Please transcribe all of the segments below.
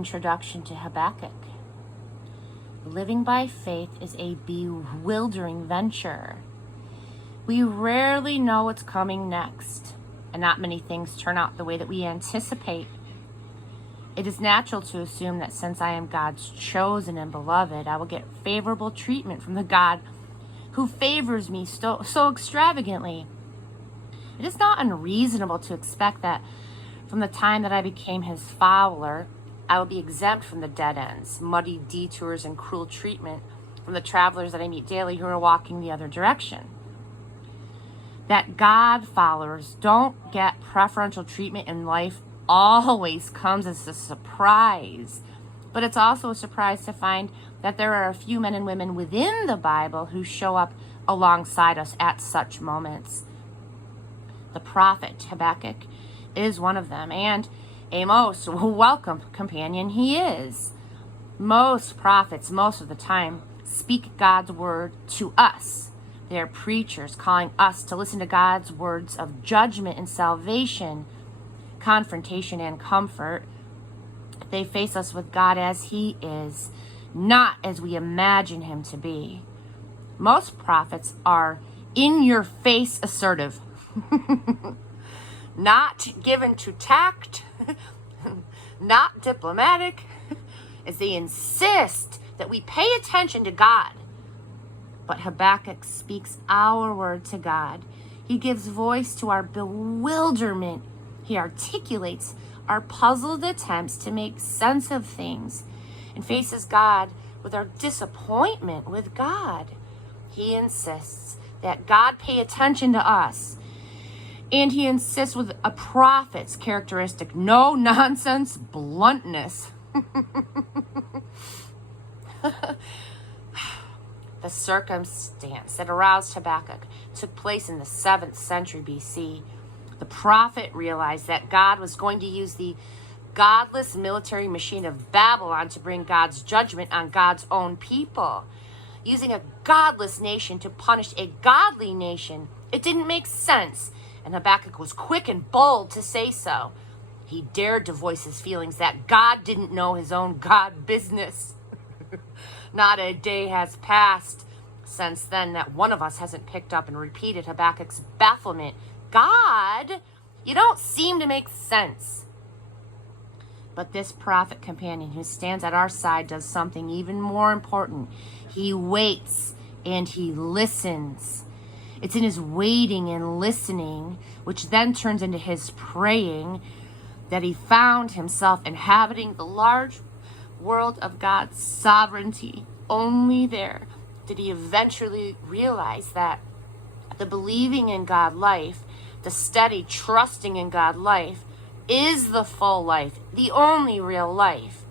Introduction to Habakkuk. Living by faith is a bewildering venture. We rarely know what's coming next, and not many things turn out the way that we anticipate. It is natural to assume that since I am God's chosen and beloved, I will get favorable treatment from the God who favors me so extravagantly. It is not unreasonable to expect that from the time that I became his follower, I will be exempt from the dead ends, muddy detours, and cruel treatment from the travelers that I meet daily who are walking the other direction. That God followers don't get preferential treatment in life always comes as a surprise. But it's also a surprise to find that there are a few men and women within the Bible who show up alongside us at such moments. The prophet Habakkuk is one of them, and a most welcome companion he is. Most prophets, most of the time, speak God's word to us. They are preachers calling us to listen to God's words of judgment and salvation, confrontation and comfort. They face us with God as he is, not as we imagine him to be. Most prophets are in-your-face assertive, not given to tact, not diplomatic, as they insist that we pay attention to God. But Habakkuk speaks our word to God. He gives voice to our bewilderment. He articulates our puzzled attempts to make sense of things and faces God with our disappointment with God. He insists that God pay attention to us. And he insists with a prophet's characteristic, no-nonsense bluntness. The circumstance that aroused Habakkuk took place in the 7th century BC. The prophet realized that God was going to use the godless military machine of Babylon to bring God's judgment on God's own people. Using a godless nation to punish a godly nation, it didn't make sense, and Habakkuk was quick and bold to say so. He dared to voice his feelings that God didn't know his own God business. Not a day has passed since then that one of us hasn't picked up and repeated Habakkuk's bafflement. God, you don't seem to make sense. But this prophet companion who stands at our side does something even more important. He waits and he listens. It's in his waiting and listening, which then turns into his praying, that he found himself inhabiting the large world of God's sovereignty. Only there did he eventually realize that the believing in God life, the steady trusting in God life, is the full life, the only real life.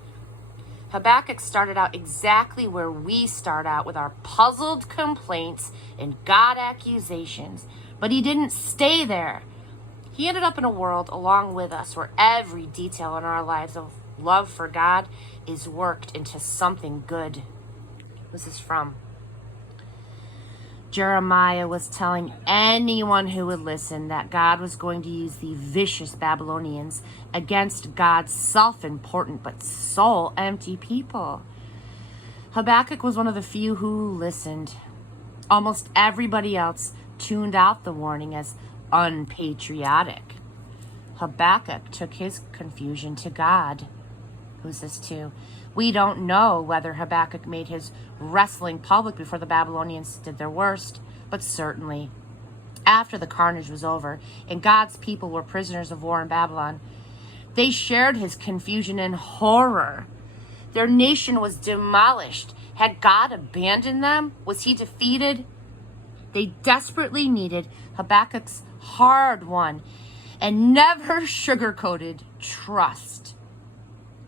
Habakkuk started out exactly where we start out, with our puzzled complaints and God accusations, but he didn't stay there. He ended up in a world along with us where every detail in our lives of love for God is worked into something good. This is from Jeremiah was telling anyone who would listen that God was going to use the vicious Babylonians against God's self-important but soul-empty people. Habakkuk was one of the few who listened. Almost everybody else tuned out the warning as unpatriotic. Habakkuk took his confusion to God. Who's this to? We don't know whether Habakkuk made his wrestling public before the Babylonians did their worst, but certainly after the carnage was over and God's people were prisoners of war in Babylon, they shared his confusion and horror. Their nation was demolished. Had God abandoned them? Was he defeated? They desperately needed Habakkuk's hard-won and never sugar-coated trust.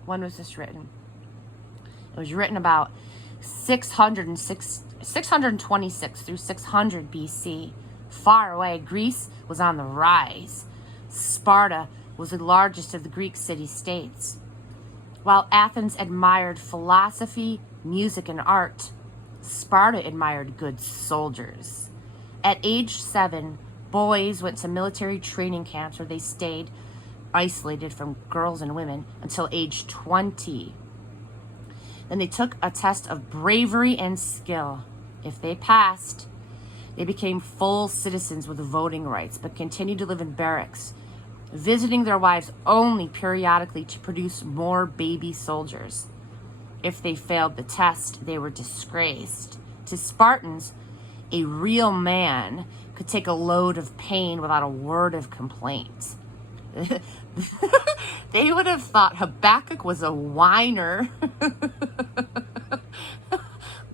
When was this written? It was written about 626 through 600 BC. Far away, Greece was on the rise. Sparta was the largest of the Greek city-states. While Athens admired philosophy, music, and art, Sparta admired good soldiers. At age 7, boys went to military training camps where they stayed isolated from girls and women until age 20. Then they took a test of bravery and skill. If they passed, they became full citizens with voting rights, but continued to live in barracks, visiting their wives only periodically to produce more baby soldiers. If they failed the test, they were disgraced. To Spartans, a real man could take a load of pain without a word of complaint. They would have thought Habakkuk was a whiner.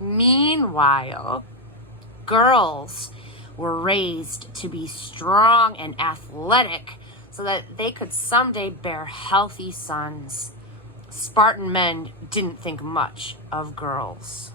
Meanwhile, girls were raised to be strong and athletic so that they could someday bear healthy sons. Spartan men didn't think much of girls.